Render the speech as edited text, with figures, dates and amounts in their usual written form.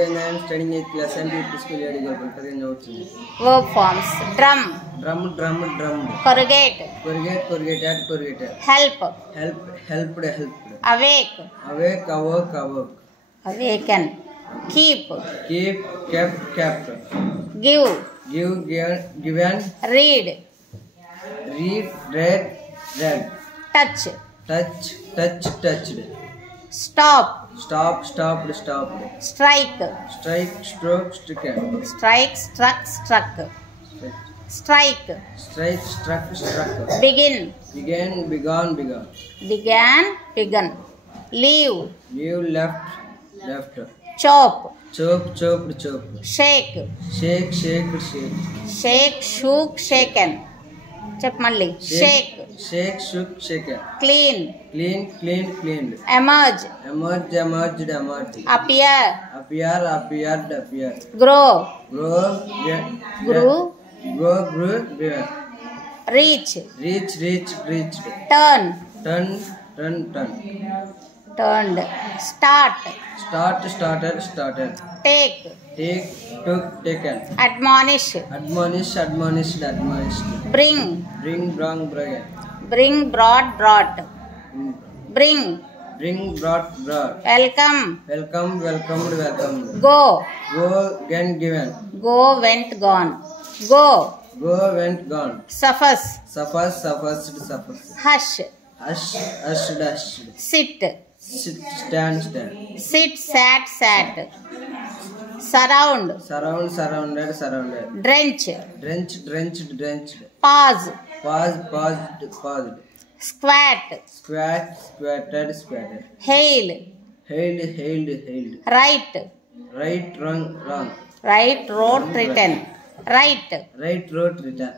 going I am studying 8th class and school area go Verb forms. Drum. Drum. Corrugate. Corrugated. Help. Helped. Awake. Awoke. Awaken. Keep. Kept. Give. Given. Read. Read. Touch. Touched. Stop. Stopped. Strike. Stroke, stricken. Strike. Struck. Strike. Struck. Begin. Began. Began. Leave. Left. Chop. Chopped. Shake. Shook, shaken. Chep malli. Shake. Shook, shaken. Clean. Cleaned. Emerge. Emerged. Appear. Appeared. Grow. Grew. Reach. Reached. Turn. Turned. Start. Started. Take. Took, taken. Admonish. Admonished. Bring. Brought. Brought. Bring. Brought. Welcome. Welcomed. Go. Again given. Go, went, gone. Go. Went, gone. Suffice. Sufficed. Hush. Hushed. Sit. Stand. Sit, sat. Surround. Surrounded. Drench. Drenched. Pause. Paused. Squat. Squatted. Hail. Hailed. Right. Wrong. Right, wrote, written. Right. Wrote, written.